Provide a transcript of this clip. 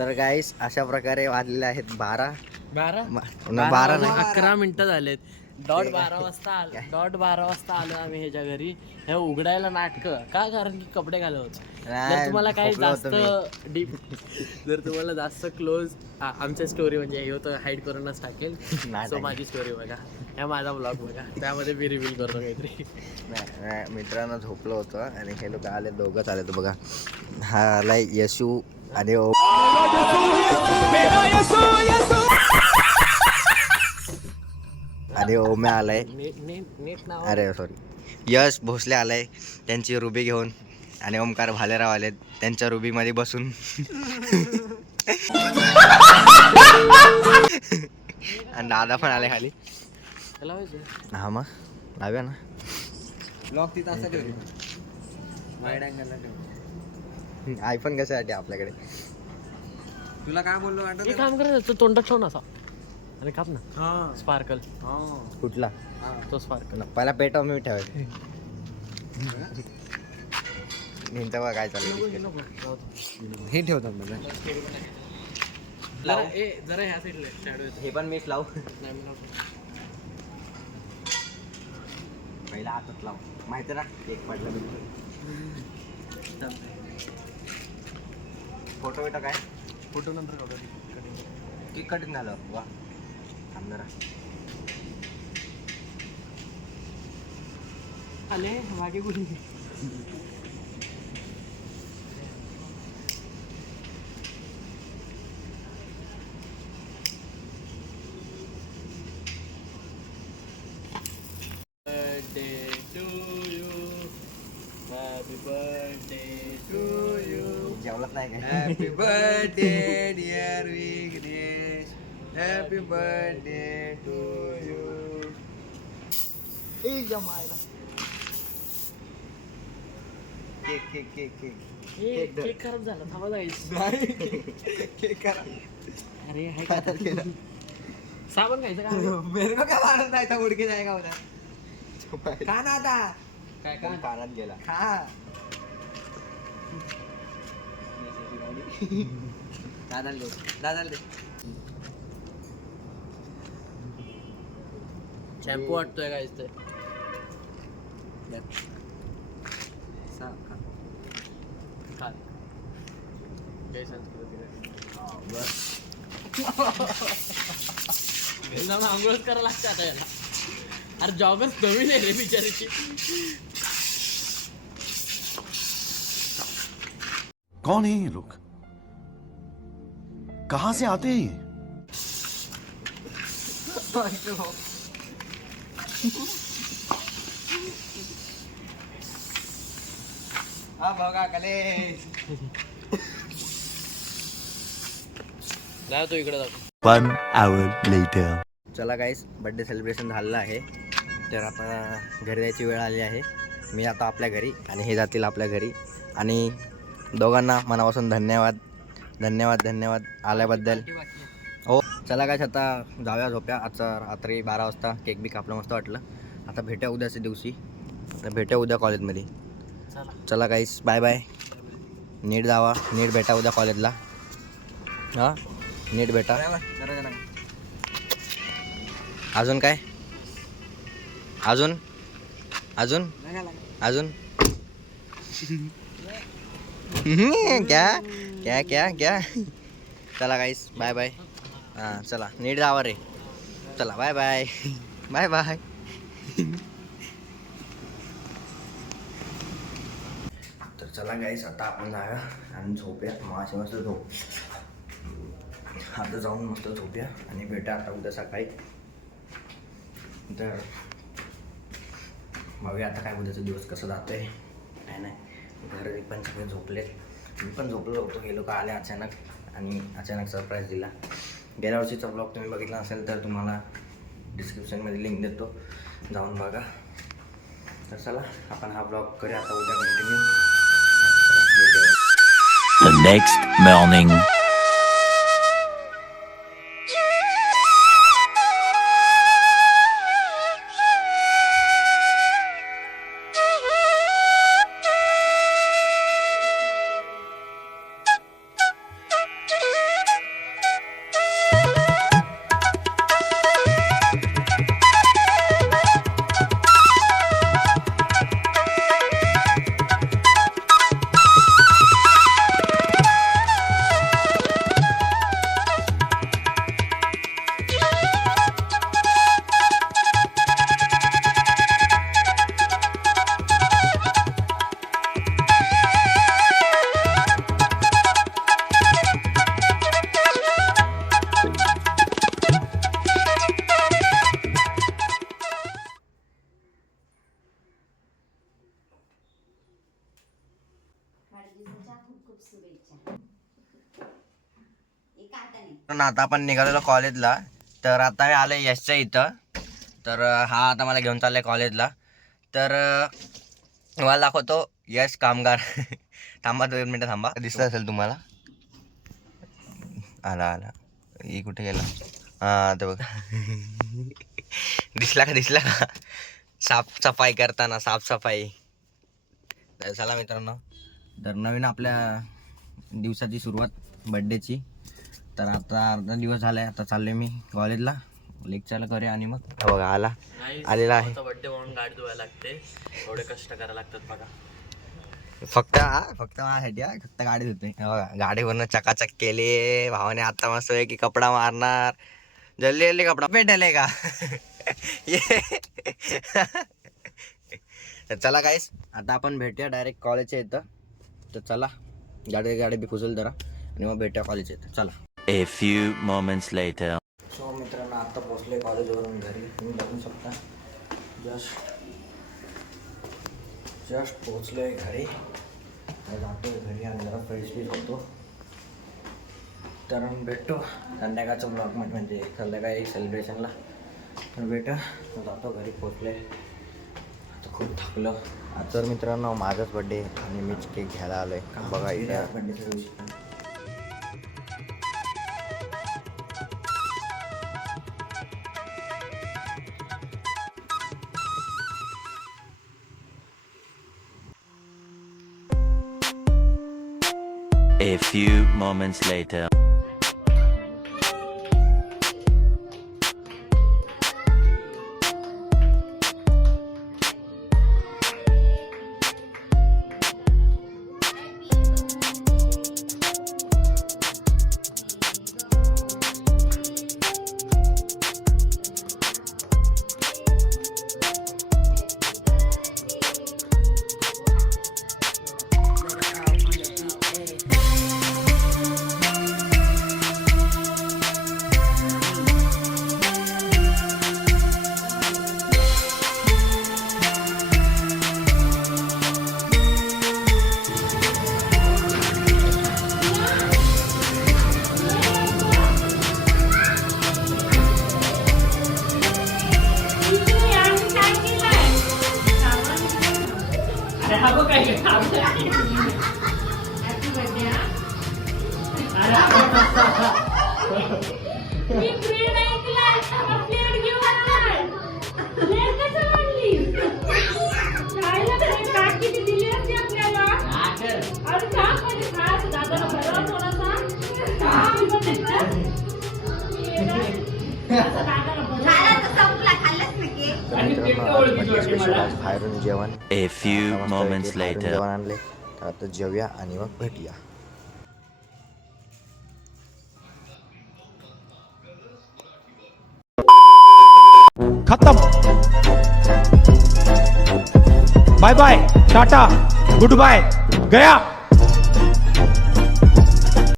तर गाईस अशा प्रकारे वाजलेले आहेत बारा. बारा? बारा नाही. अकरा मिनिटं झालेत. डॉट बारा वाजता आलो. डॉट बारा वाजता आलो आम्ही ह्याच्या घरी. हे उघडायला नाटक. का? कारण की कपडे होतो जर नाही, तुम्हाला काही जास्त होतो डीप जर तुम्हाला जास्त क्लोज आमच्या स्टोरी म्हणजे हे होतं हाईड करूनच टाकेल. सो. माझी स्टोरी बघा. हा माझा ब्लॉग बघा. त्यामध्ये मी रिव्हील करतो काहीतरी. नाही, मित्रांनो झोपलो होतो आणि हे लोक आले दोघंच आले तर बघा. हा आलाय यशू आणि ओ आणि ओम्या आलाय. नेट नेट नेट नाव अरे सॉरी यश भोसले आलाय त्यांची रुबी घेऊन. आणि ओमकार भालेराव आले त्यांच्या रुबीमध्ये बसून. आणि दादा पण आले खाली. हा मग लाव्या ना. ब्लॉक तिथं आयफोन कशासाठी आपल्याकडे? तुला काय बोललो एक वाटत काम कर तो तोंडात ठेव ना असा. आणि काप ना. हा. स्पार्कल हा. कुठला? तो स्पार्कल पहिला पेटव मी ठेवायचं. ह्यांचं बघा काय चालू हे ठेवतात मला जरा ए जरा ह्या साईडला शॅडो हे पण मीच लावू. मी. पहिला हातात लाव. माहिती ना केक पडला फोटो बिटो काय? फोटो नंतर काढू केक कटिंग झालं. वा. थांब जरा. आले मागे कुठे जेवलंच नाही काय? Happy birthday dear Vighnesh happy birthday to you ए जमायला. केक केक केक केक ए केक खराब झाला थांबा जायचं केक करा अरे हाय का? साबण खायचं का? मेरे को काय मारत नाही तर उडकी जायगा होता खा ना आता? काय कानात गेला. खा. दादाला दे. दादाला दे. शॅम्पू वाटतोय काय ते जय संस्कृती जाऊन आंघोळच करायला लागते आता याला. अरे जॉगच नवीन आहे रे बिचारीची. कौन है ये लोग? कहां से आते हैं हा जाऊ तू इकडे जाऊ One hour later. चला गाईस बड्डे सेलिब्रेशन झालेलं आहे. तर आता घरी जायची वेळ आली आहे. मी आता आपल्या घरी आणि हे जातील आपल्या घरी. आणि दोघांना मनापासून धन्यवाद. धन्यवाद धन्यवाद आल्याबद्दल. हो चला काय आता जाऊया झोप्या. आजचा रात्री बारा वाजता केक बी कापलं मस्त वाटलं. आता भेटूया उद्याच्या दिवशी. आता भेटूया उद्या कॉलेजमध्ये. चला. चला गाईस बाय बाय नीट जावा. नीट भेटा उद्या कॉलेजला. हां? नीट भेटा. अजून काय? अजून? अजून. अजून? क्या? क्या क्या क्या? चला गाईस बाय बाय हां चला. नीट जावा रे. चला बाय बाय बाय बाय तर चला गाईस आता आपण जाऊया आणि झोपूया. मासे मस्त झोप. आता जाऊन मस्त झोपूया आणि भेटा आता उद्या सकाळी. तर बघूया आता काय उद्याचा दिवस कसं जातोय. काय नाही. घरी पण सगळे झोपलेत. मी पण झोपलो होतो हे लोक आले अचानक. आणि अचानक सरप्राईज दिला. गेल्या वर्षीचा ब्लॉग तुम्ही बघितला असेल तर तुम्हाला डिस्क्रिप्शनमध्ये लिंक देतो. जाऊन बघा. तर चला आपण हा ब्लॉग करूया. आता उद्या कंटिन्यू The next morning. ना पण आता आपण निघालेलो कॉलेजला तर आता मी आलो यशच्या इथं. तर हा आता मला घेऊन चाललाय कॉलेजला. तर मला दाखवतो यश कामगार. थांबा दोन मिनटं थांबा. दिसत असेल तुम्हाला? आला आला. ही कुठे गेला? हां ते बघा. दिसला का दिसला का? साफसफाई करताना साफसफाई तर चला मित्रांनो. तर नवीन आपल्या दिवसाची सुरुवात बड्डेची तर आता अर्धा दिवस झालाय आता चाललोय मी कॉलेजला. लेक्चरला करूया आणि मग. बघा आला. आलेला आहे. बर्थडे म्हणून गाडी धुवायला लागते. एवढे कष्ट करायला लागतात बघा. फक्त हा? फक्त माझ्यासाठी हा. फक्त गाडी होते बघा गाडीवरनं चकाचक केले. भावाने आता मस्त की कपडा मारणार. जल्दी जल्दी कपडा भेटेल का? ये. तर चला काहीच आता आपण भेटूया डायरेक्ट कॉलेजच्या इथं. तर चला. गाडी गाडी बी पुसेल जरा. आणि मग भेटूया कॉलेजच्या इथं. चला. A few moments later. So मित्रांनो आता पोचले कॉलेजवरून घरी. तुम्ही बघू शकता. जस्ट जस्ट पोचलोय घरी. आता जातोय घरी आणि जरा फ्रेश बीच होतो. तर भेटतो संध्याकाळचं ब्लॉग म्हणजे संध्याकाळी सेलिब्रेशनला तर भेटू. जातो घरी पोचले आता खूप थकलो. आता तर मित्रांनो माझाच बड्डे आणि मीच केक घ्यायला आलोय. बघा इथं. बड्डेच्या दिवशी few moments later. นะคะพวกไก่จะถามเนี่ยอะไร Big Green special आज बाहेरून जेवण. Moments पैकी बाहेरून later. जेवण आणले. तर आता जेवूया आणि मग भेटूया. खत्म. Bye bye tata good bye गया.